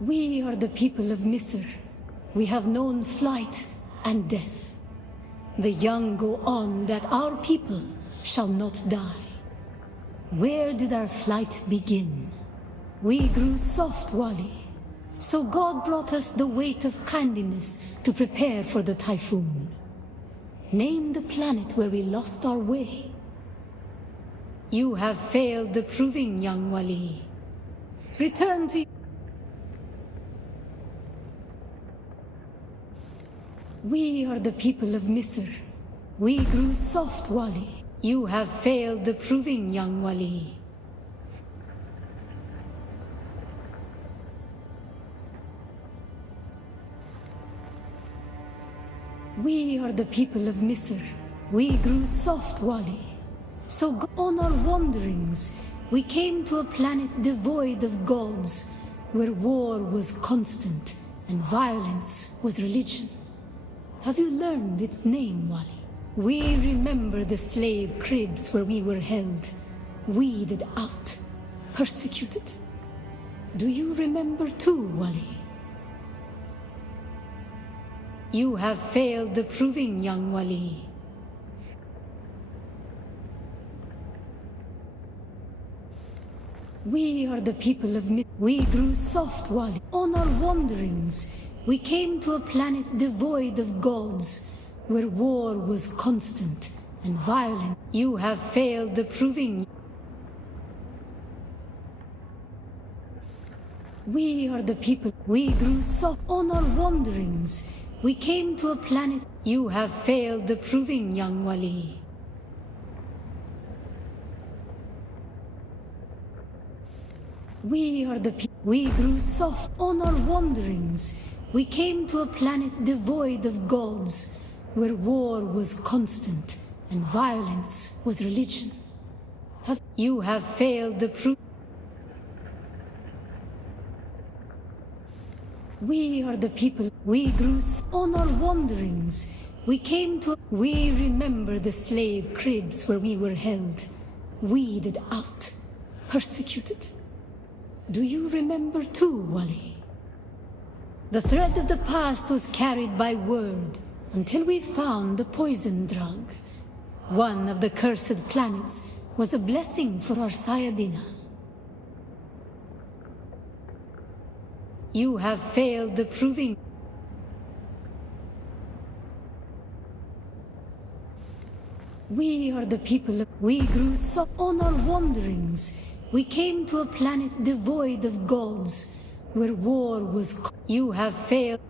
We are the people of Misr. We have known flight and death. The young go on that our people shall not die. Where did our flight begin? We grew soft, Wali. So God brought us the weight of kindness to prepare for the typhoon. Name the planet where we lost our way. You have failed the proving, young Wali. Return to... We are the people of Misr. We grew soft, Wali. You have failed the proving, young Wali. We are the people of Misr. We grew soft, Wali. So on our wanderings, we came to a planet devoid of gods, where war was constant and violence was religion. Have you learned its name, Wali? We remember the slave cribs where we were held, weeded out, persecuted. Do you remember too, Wali? You have failed the proving, young Wali. We are the people of myth. We grew soft, Wali. On our wanderings, we came to a planet devoid of gods, where war was constant and violent. You have failed the proving. We are the people. We grew soft. On our wanderings, we came to a planet. You have failed the proving, young Wali. We are the people. We grew soft. On our wanderings, we came to a planet devoid of gods, where war was constant and violence was religion. You have failed the proof. We are the people. We grew on our wanderings. We came to. We remember the slave cribs where we were held, weeded out, persecuted. Do you remember too, Wali? The thread of the past was carried by word until we found the poison drug. One of the cursed planets was a blessing for our Sayadina. You have failed the proving. We are the people of. We grew so on our wanderings. We came to a planet devoid of gods, where war was. You have failed.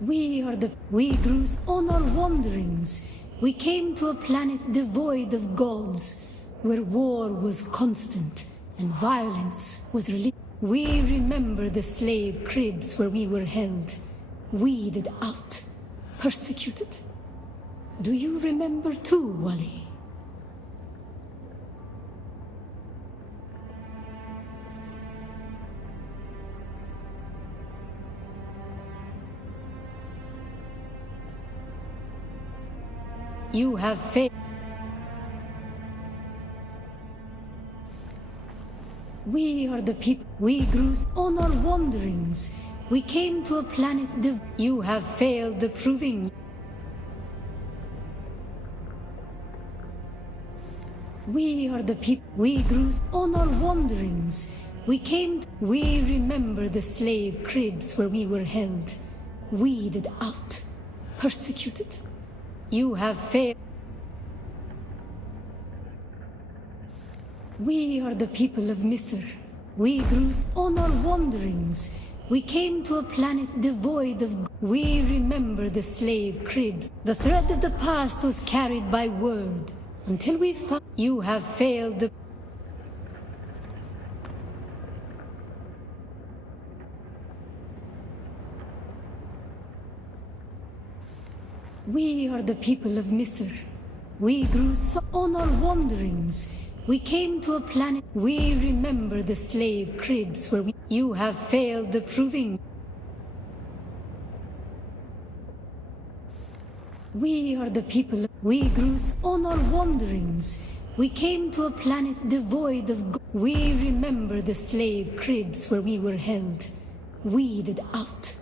We are the. We grew on our wanderings. We came to a planet devoid of gods, where war was constant and violence was religion. We remember the slave cribs where we were held, weeded out, persecuted. Do you remember too, Wali? You have failed. We are the people. We grew on our wanderings. We came to a planet. You have failed the proving. We are the people. We grew on our wanderings. We came. We remember the slave cribs where we were held, weeded out, persecuted. You have failed. We are the people of Misr. We grew on our wanderings. We came to a planet devoid of. We remember the slave cribs. The thread of the past was carried by word until we found. You have failed the. We are the people of Misr. We grew so on our wanderings. We came to a planet. We remember the slave cribs where we. You have failed the proving. We are the people. We grew on our wanderings. We came to a planet devoid of we remember the slave cribs where we were held, weeded out,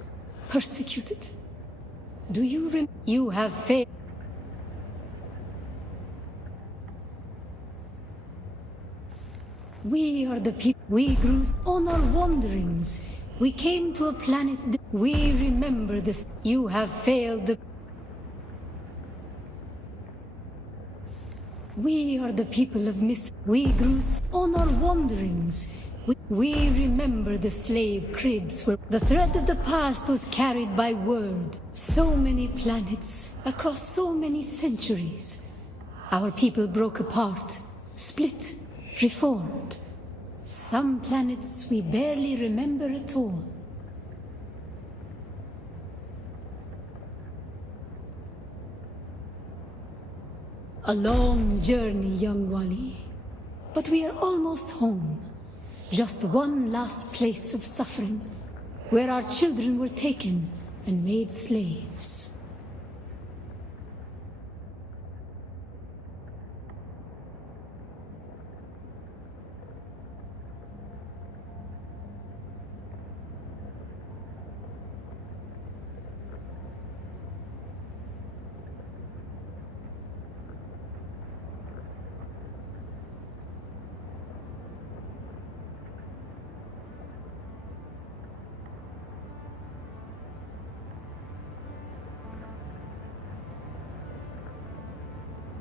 persecuted. Do you You have failed. We are the people. We grew on our wanderings. We came to a planet. We remember this. You have failed the. We are the people of We grew on our wanderings. We remember the slave cribs where the thread of the past was carried by word. So many planets, across so many centuries. Our people broke apart, split, reformed. Some planets we barely remember at all. A long journey, young Wali. But we are almost home. Just one last place of suffering, where our children were taken and made slaves.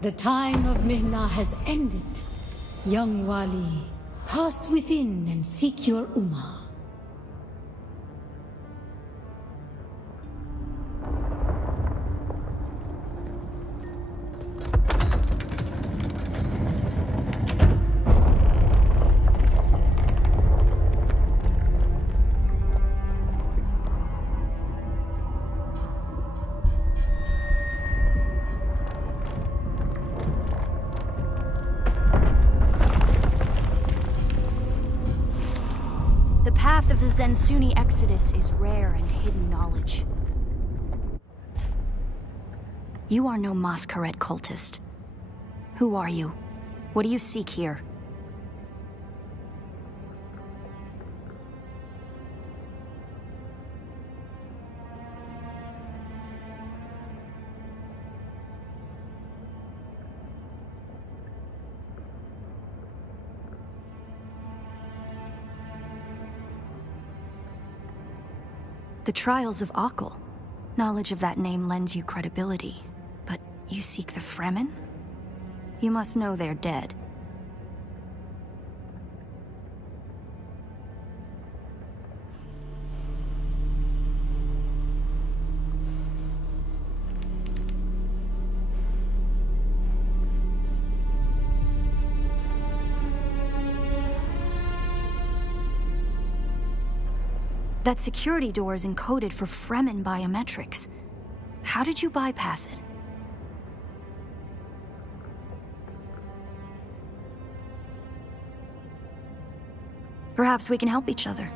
The time of Mihna has ended. Young Wali, pass within and seek your Ummah. The path of the Zensuni Exodus is rare and hidden knowledge. You are no Masquerade cultist. Who are you? What do you seek here? The Trials of Akal. Knowledge of that name lends you credibility. But you seek the Fremen? You must know they're dead. That security door is encoded for Fremen biometrics. How did you bypass it? Perhaps we can help each other.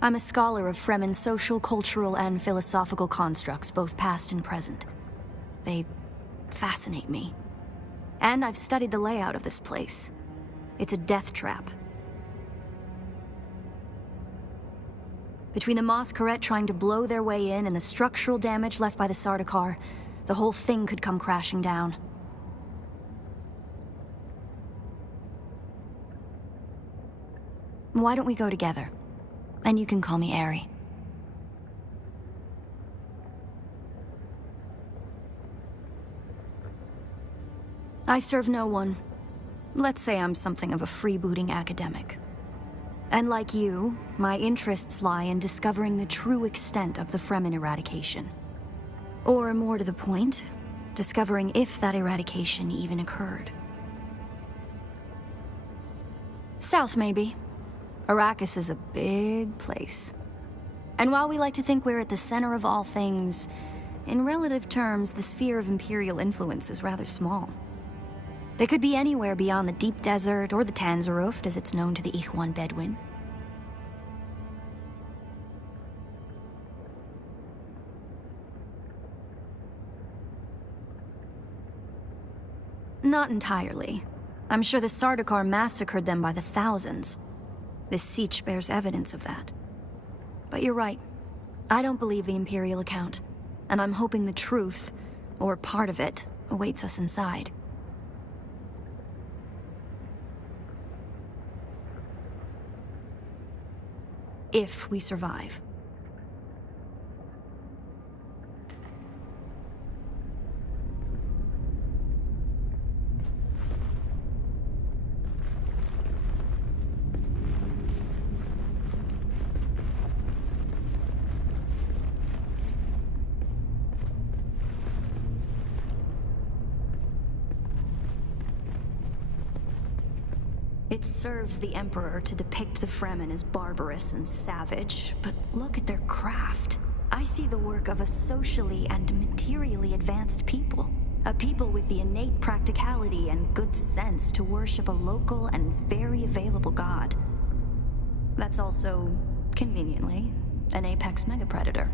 I'm a scholar of Fremen social, cultural, and philosophical constructs, both past and present. They fascinate me. And I've studied the layout of this place. It's a death trap. Between the Masquerade trying to blow their way in and the structural damage left by the Sardaukar, the whole thing could come crashing down. Why don't we go together? And you can call me Ari. I serve no one. Let's say I'm something of a freebooting academic. And like you, my interests lie in discovering the true extent of the Fremen eradication. Or more to the point, discovering if that eradication even occurred. South, maybe. Arrakis is a big place. And while we like to think we're at the center of all things, in relative terms, the sphere of Imperial influence is rather small. They could be anywhere beyond the deep desert or the Tanzaruft, as it's known to the Ikhwan Bedouin. Not entirely. I'm sure the Sardaukar massacred them by the thousands. This Siege bears evidence of that. But you're right. I don't believe the Imperial account, and I'm hoping the truth, or part of it, awaits us inside. If we survive. It serves the Emperor to depict the Fremen as barbarous and savage, but look at their craft. I see the work of a socially and materially advanced people. A people with the innate practicality and good sense to worship a local and very available god. That's also, conveniently, an apex megapredator.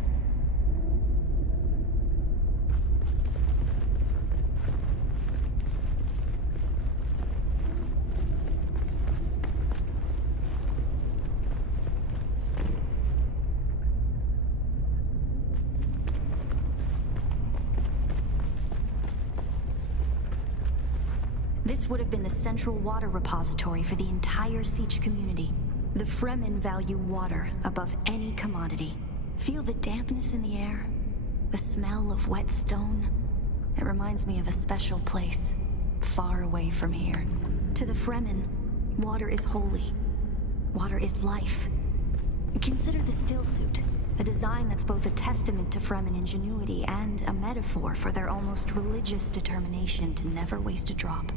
This would have been the central water repository for the entire Siege community. The Fremen value water above any commodity. Feel the dampness in the air? The smell of wet stone? It reminds me of a special place, far away from here. To the Fremen, water is holy. Water is life. Consider the stillsuit, a design that's both a testament to Fremen ingenuity and a metaphor for their almost religious determination to never waste a drop.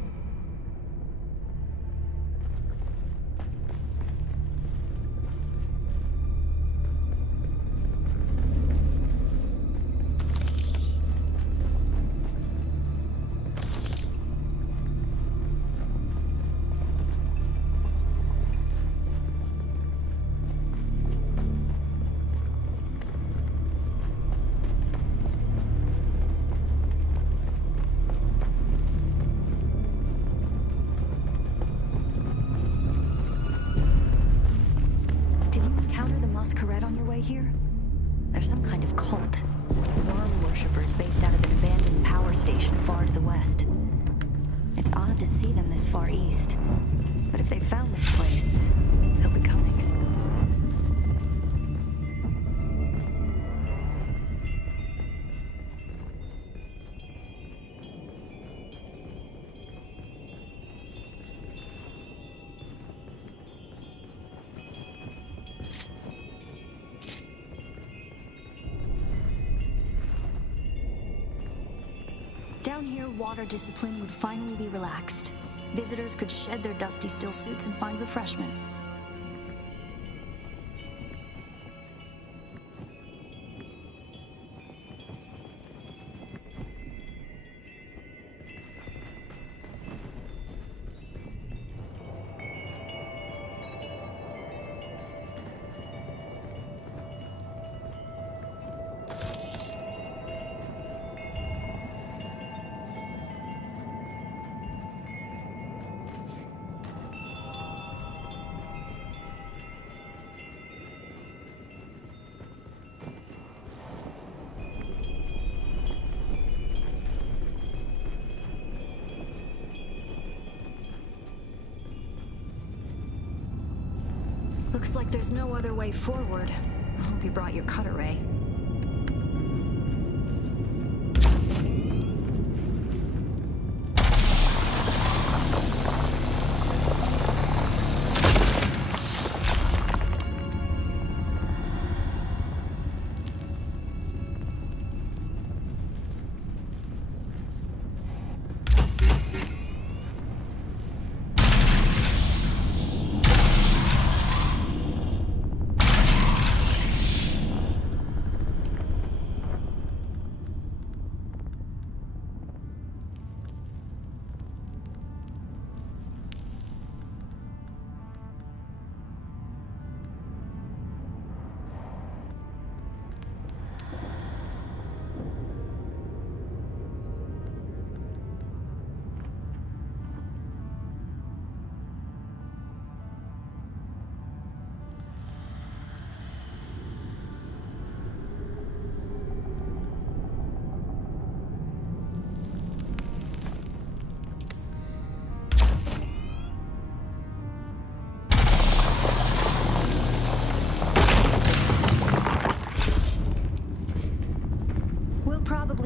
Here? There's some kind of cult. Worm worshippers based out of an abandoned power station far to the west. It's odd to see them this far east. But if they've found this place, they'll be coming. Down here, water discipline would finally be relaxed. Visitors could shed their dusty stillsuits and find refreshment. Looks like there's no other way forward. I hope you brought your cutter ray.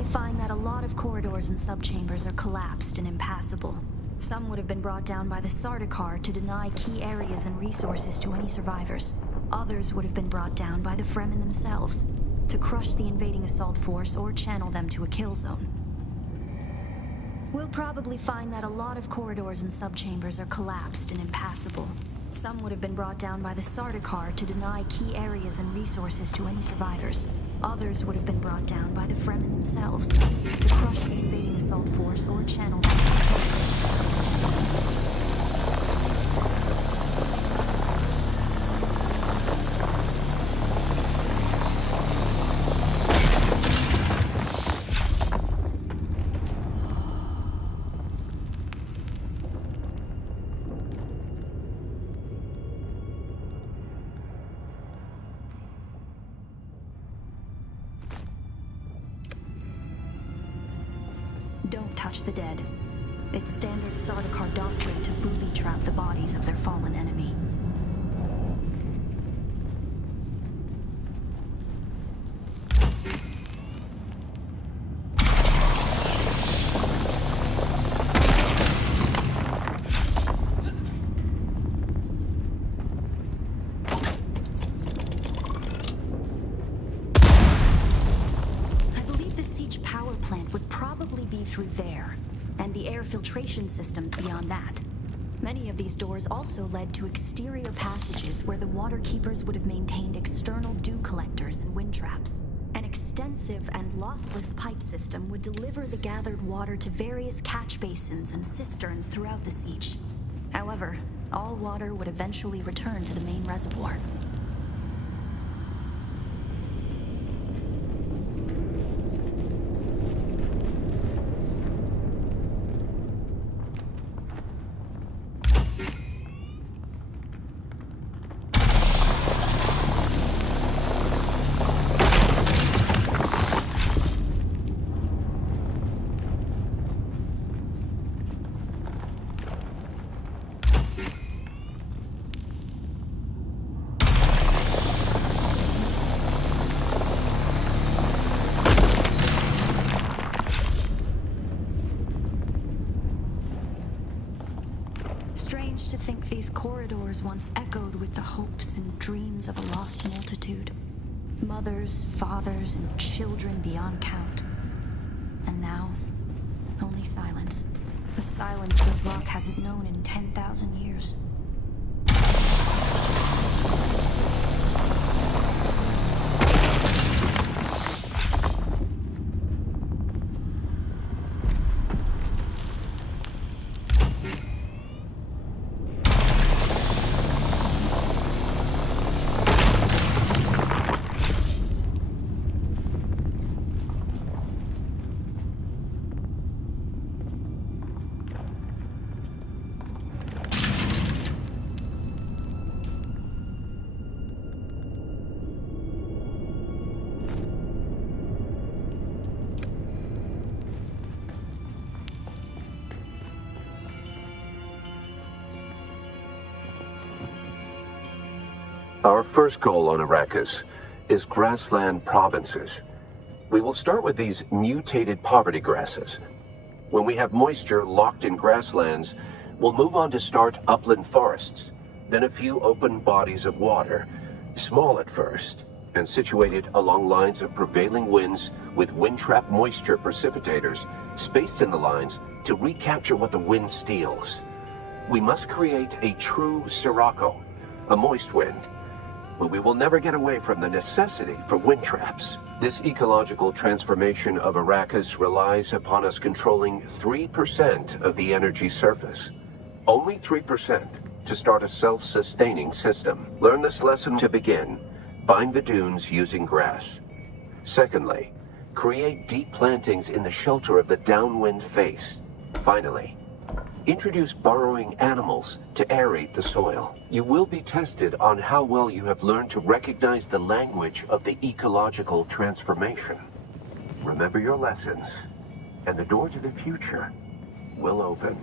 find that a lot of corridors and subchambers are collapsed and impassable. Some would have been brought down by the Sardaukar to deny key areas and resources to any survivors. Others would have been brought down by the Fremen themselves, to crush the invading assault force or channel them to a kill zone. We'll probably find that a lot of corridors and subchambers are collapsed and impassable. Some would have been brought down by the Sardaukar to deny key areas and resources to any survivors. Others would have been brought down by the Fremen themselves, to crush the invading assault force or channel them to a kill zone. Don't touch the dead. It's standard Sardaukar doctrine to booby-trap the bodies of their fallen enemy. Through there, and the air filtration systems beyond that. Many of these doors also led to exterior passages where the water keepers would have maintained external dew collectors and wind traps. An extensive and lossless pipe system would deliver the gathered water to various catch basins and cisterns throughout the siege. However, all water would eventually return to the main reservoir. To think these corridors once echoed with the hopes and dreams of a lost multitude. Mothers, fathers, and children beyond count. And now, only silence. The silence this rock hasn't known in 10,000 years. Our first goal on Arrakis is grassland provinces. We will start with these mutated poverty grasses. When we have moisture locked in grasslands, we'll move on to start upland forests, then a few open bodies of water, small at first, and situated along lines of prevailing winds with wind-trap moisture precipitators spaced in the lines to recapture what the wind steals. We must create a true sirocco, a moist wind, but we will never get away from the necessity for wind traps. This ecological transformation of Arrakis relies upon us controlling 3% of the energy surface. Only 3% to start a self-sustaining system. Learn this lesson to begin. Bind the dunes using grass. Secondly, create deep plantings in the shelter of the downwind face. Finally, introduce burrowing animals to aerate the soil. You will be tested on how well you have learned to recognize the language of the ecological transformation. Remember your lessons, and the door to the future will open.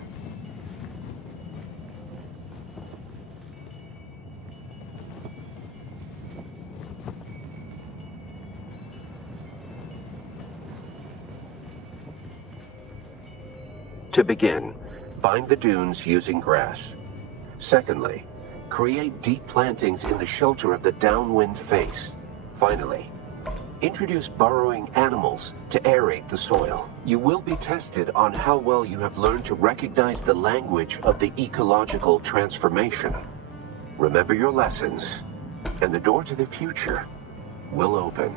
To begin, bind the dunes using grass. Secondly, create deep plantings in the shelter of the downwind face. Finally, introduce burrowing animals to aerate the soil. You will be tested on how well you have learned to recognize the language of the ecological transformation. Remember your lessons, and the door to the future will open.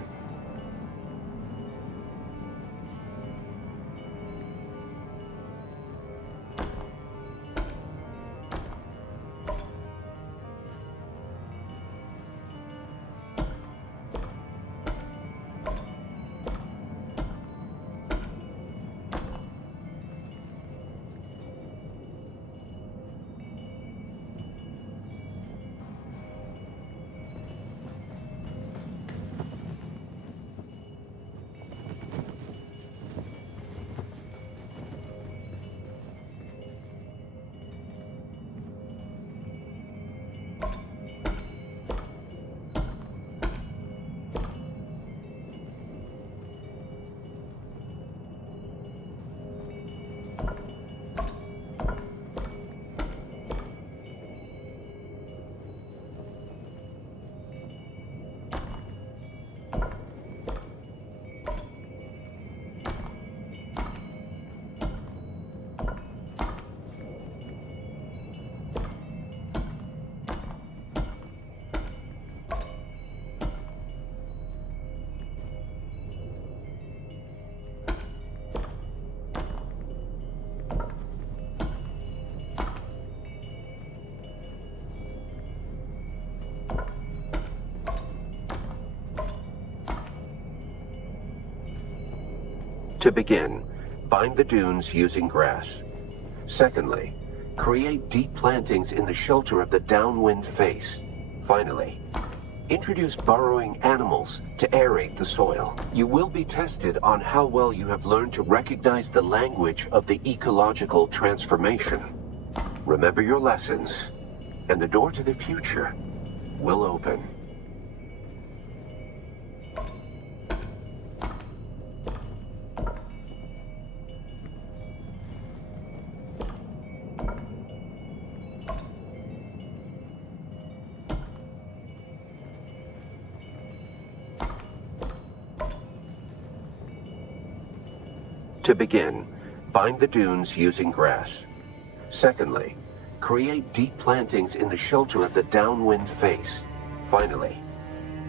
To begin, bind the dunes using grass. Secondly, create deep plantings in the shelter of the downwind face. Finally, introduce burrowing animals to aerate the soil. You will be tested on how well you have learned to recognize the language of the ecological transformation. Remember your lessons, and the door to the future will open. To begin, bind the dunes using grass. Secondly, create deep plantings in the shelter of the downwind face. Finally,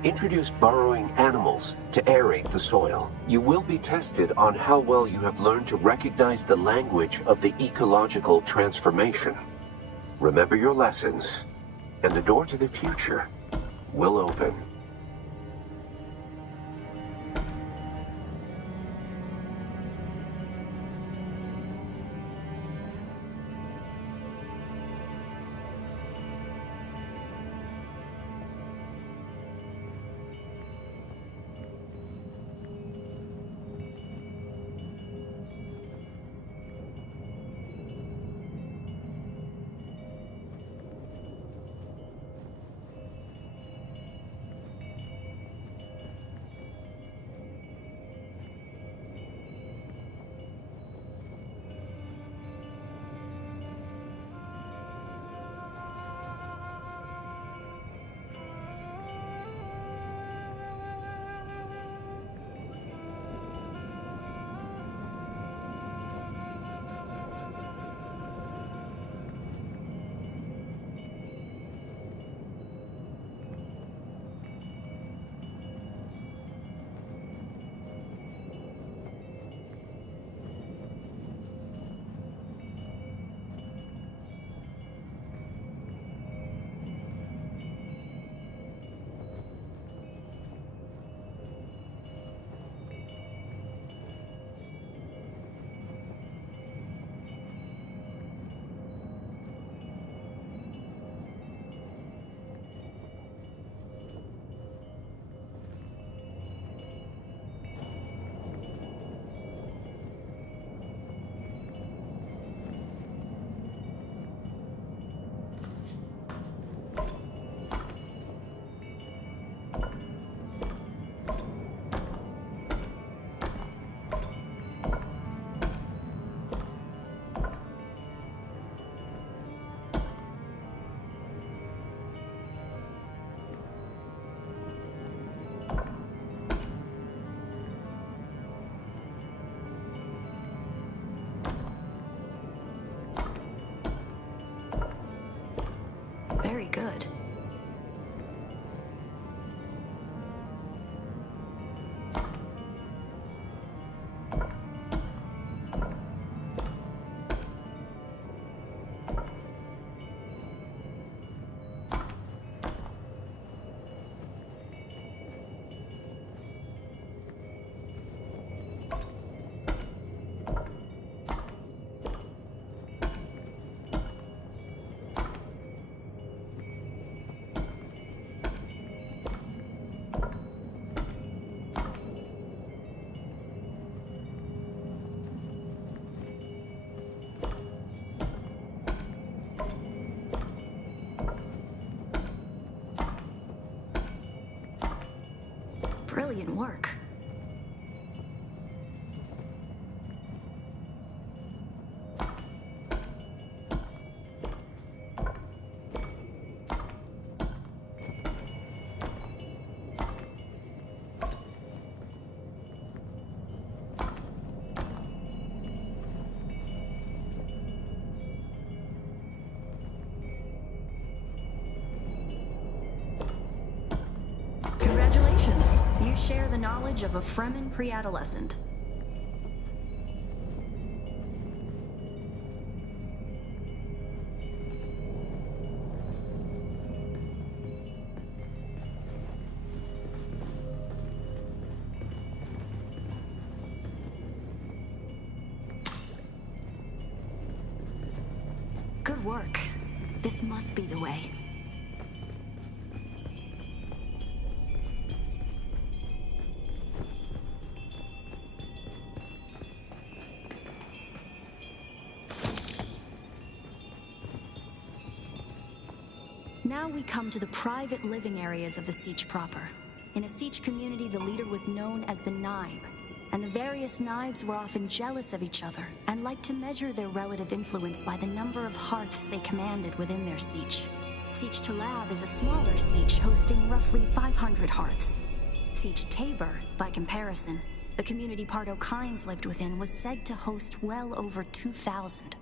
introduce burrowing animals to aerate the soil. You will be tested on how well you have learned to recognize the language of the ecological transformation. Remember your lessons, and the door to the future will open. good. Brilliant work. Congratulations. You share the knowledge of a Fremen pre-adolescent. Good work. This must be the way. Now we come to the private living areas of the Siege proper. In a Siege community, the leader was known as the Naib, and the various Naibs were often jealous of each other and liked to measure their relative influence by the number of hearths they commanded within their Siege. Siege Talab is a smaller Siege hosting roughly 500 hearths. Siege Tabor, by comparison, the community Pardo Kynes lived within, was said to host well over 2,000.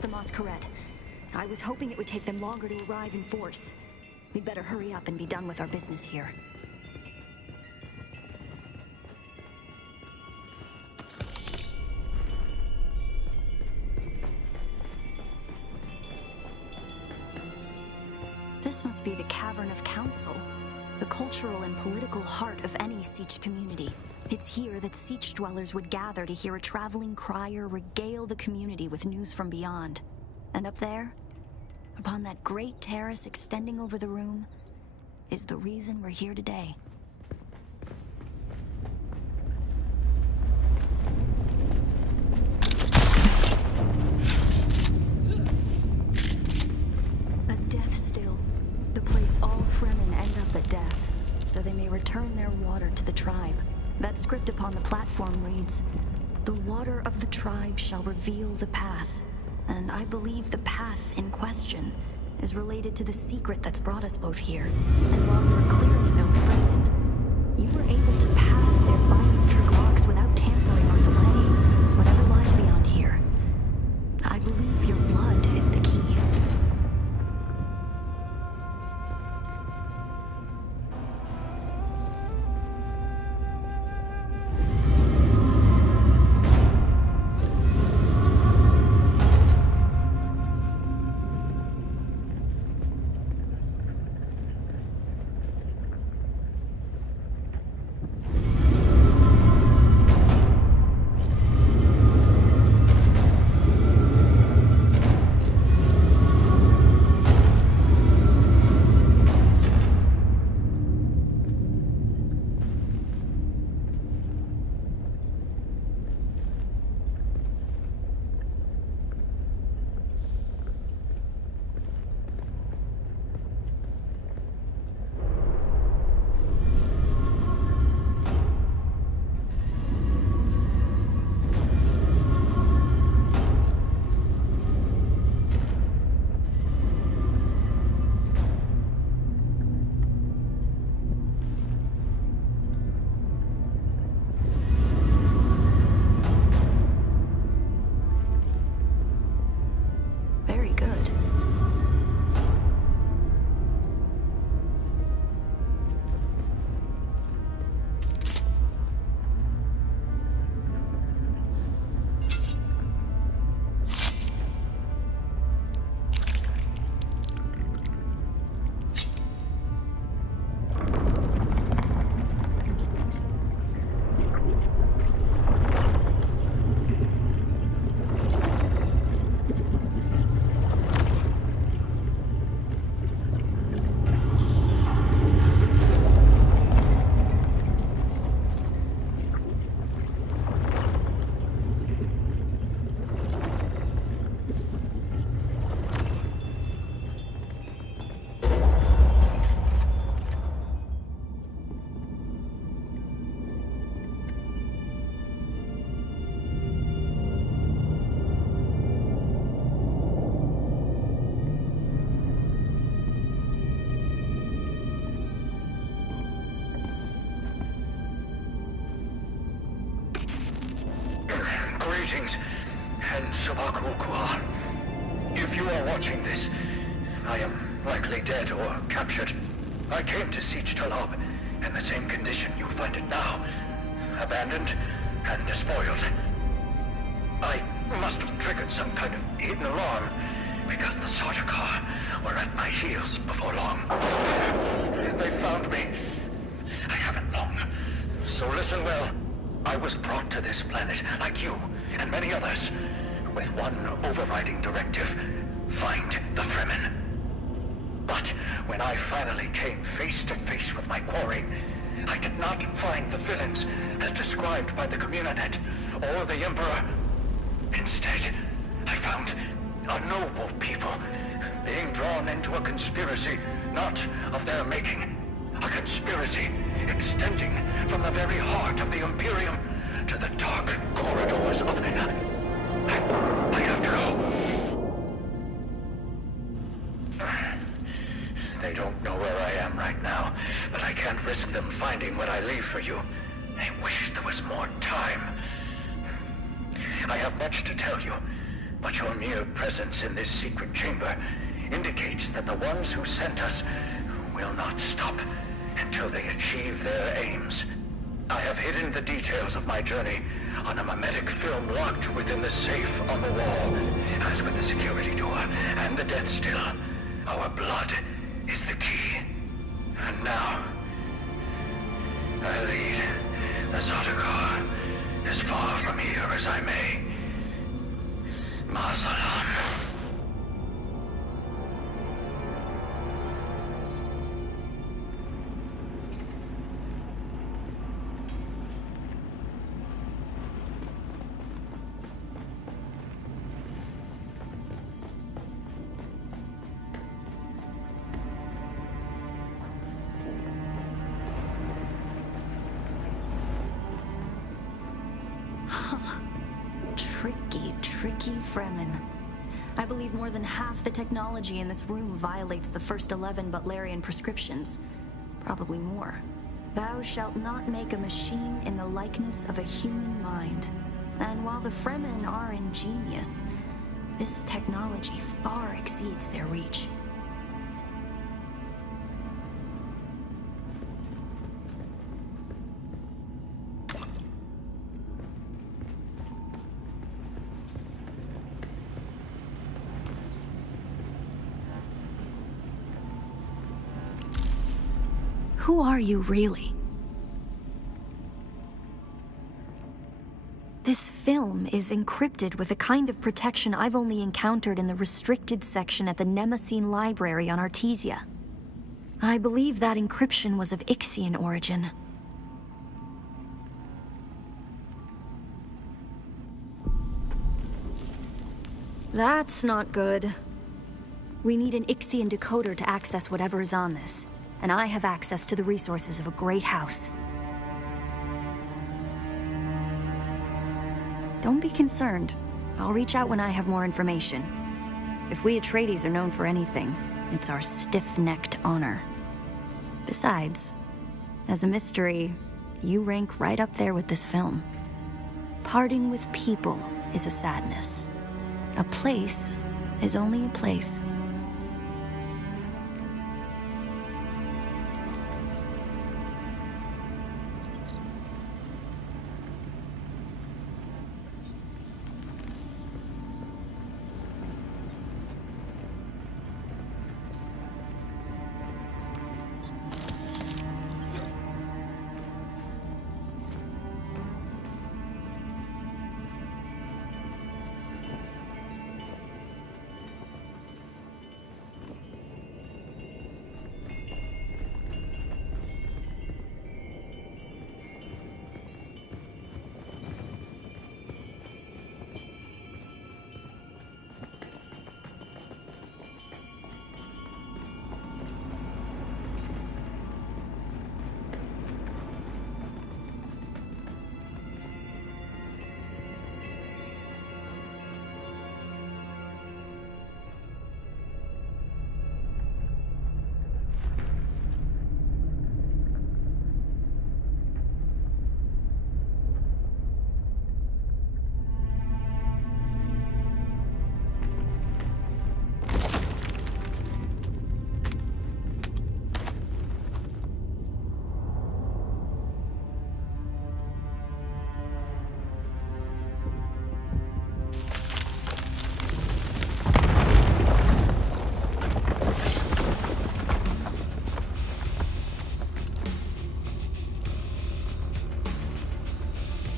The Masquerade. I was hoping it would take them longer to arrive in force. We'd better hurry up and be done with our business here. This must be the Cavern of Council, the cultural and political heart of any Siege community. It's here that Siege dwellers would gather to hear a traveling crier regale the community with news from beyond. And up there, upon that great terrace extending over the room, is the reason we're here today. A death still. The place all Fremen end up at death, so they may return their water to the tribe. That script upon the platform reads, "The water of the tribe shall reveal the path." And I believe the path in question is related to the secret that's brought us both here. And while you're clearly no Fremen, you were able to pass their biometric locks without tampering or delay, whatever lies beyond here. I believe your blood is the key. greetings, and Sabaku Kuar. If you are watching this, I am likely dead or captured. I came to Siege Talab in the same condition you find it now. Abandoned and despoiled. I must have triggered some kind of hidden alarm, because the Sardaukar were at my heels before long. They found me. I haven't long. So listen well. I was brought to this planet, like you and many others, with one overriding directive: find the Fremen. But when I finally came face to face with my quarry, I did not find the villains as described by the Communinet or the Emperor. Instead, I found a noble people being drawn into a conspiracy not of their making. A conspiracy extending from the very heart of the Imperium to the dark corridors of... I have to go. They don't know where I am right now, but I can't risk them finding what I leave for you. I wish there was more time. I have much to tell you, but your mere presence in this secret chamber indicates that the ones who sent us will not stop until they achieve their aims. I have hidden the details of my journey on a mimetic film locked within the safe on the wall. As with the security door and the death still, our blood is the key. And now, I lead the Sardaukar as far from here as I may. Masalam. Tricky Fremen. I believe more than half the technology in this room violates the first 11 Butlerian prescriptions. Probably more. Thou shalt not make a machine in the likeness of a human mind. And while the Fremen are ingenious, this technology far exceeds their reach. Who are you, really? This film is encrypted with a kind of protection I've only encountered in the restricted section at the Nemesine Library on Artesia. I believe that encryption was of Ixian origin. That's not good. We need an Ixian decoder to access whatever is on this. And I have access to the resources of a great house. Don't be concerned. I'll reach out when I have more information. If we Atreides are known for anything, it's our stiff-necked honor. Besides, as a mystery, you rank right up there with this film. Parting with people is a sadness. A place is only a place.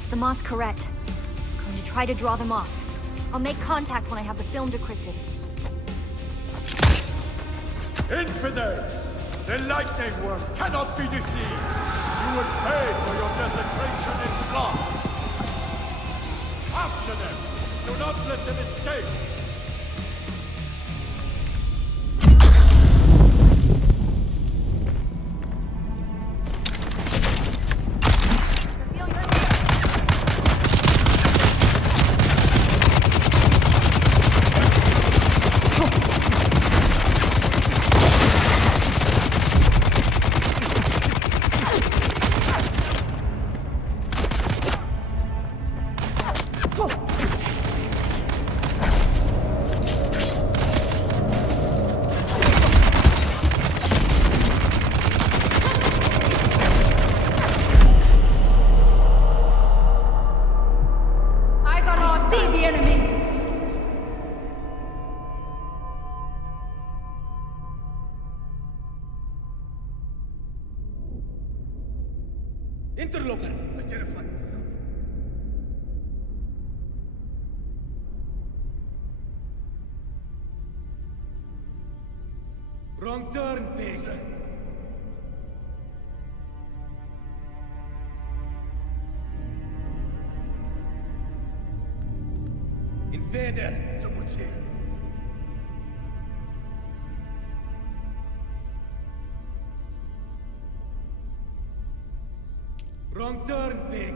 It's the Masquerette. I'm going to try to draw them off. I'll make contact when I have the film decrypted. Infidels! The lightning worm cannot be deceived! You will pay for your desecration in blood! After them! Do not let them escape! Interloper! Identify yourself. Wrong turn, pig! Invader! Someone's here. Wrong turn, pig!